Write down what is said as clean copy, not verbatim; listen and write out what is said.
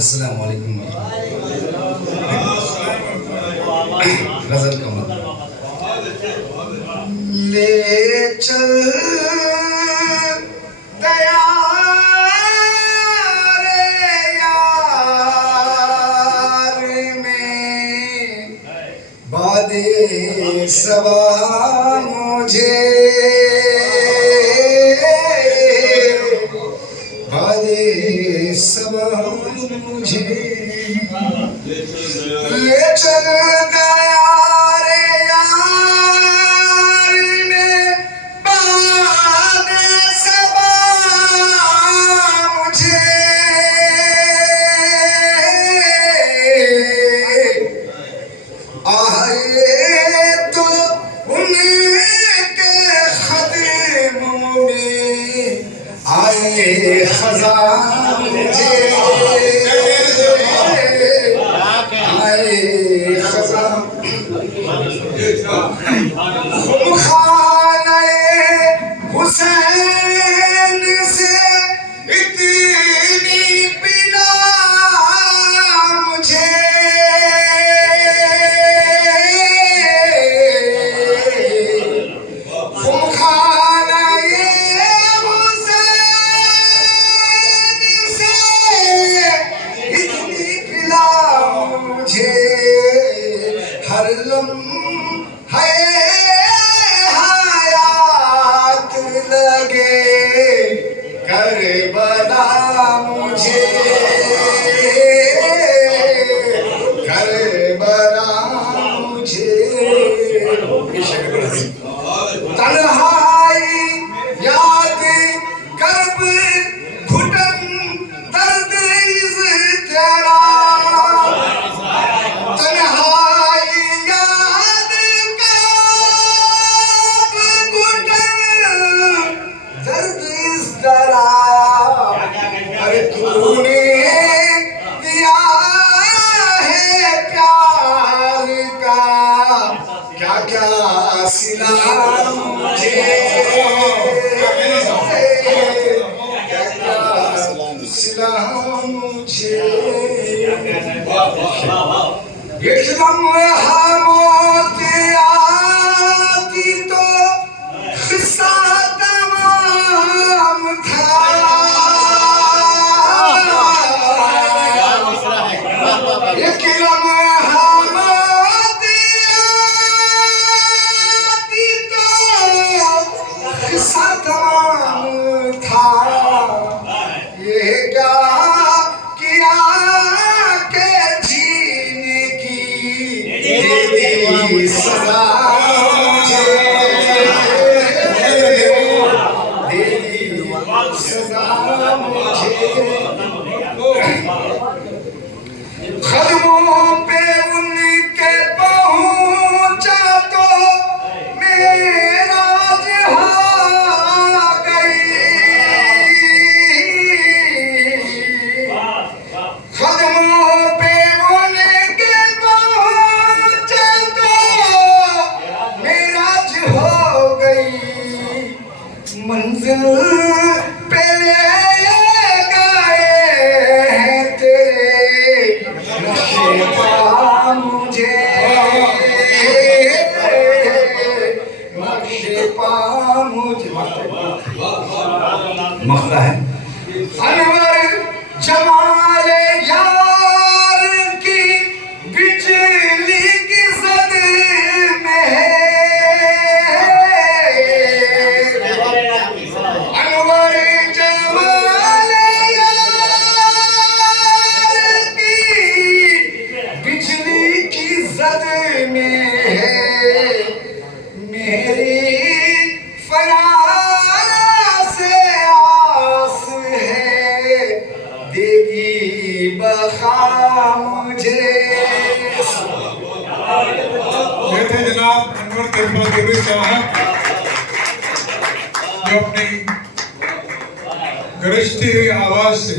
अस्सलाम वालेकुम। गजल कमल ले चल दया रे यार में बादे सबा मुझे बादे सबा मुझे ले चल दया रे यार में बादे सबा मुझे आए तो उनके खदमों में आए खजान मुझे आए खजान खाने हुसैन से इतनी पिला मुझे हर लम्हे हयात लगे करबला मुझे करबला मुझे तन्हाई याद कर्ब घुटन दर्द इज़ तेरा तूने दिया है प्यार का क्या क्या सिला मुझे क्या क्या सिला मुझे एकदम मौत आती तो किस्सा तमाम था था ये क्या किया के जीने की सजा मुझे सजा मुझे कदमों पे उनके पहुंचा तो मेरा मंजिल पे ले गए हैं तेरे नक्शे पा मुझे नक्शे पा मुझे मखला है अनवर जमाल यार की बिजली की सद में है मेरी फयार से आस है देगी बखा मुझे। ये थे जनाब अनवर तरफा साहब जो अपनी गरजती हुई आवाज से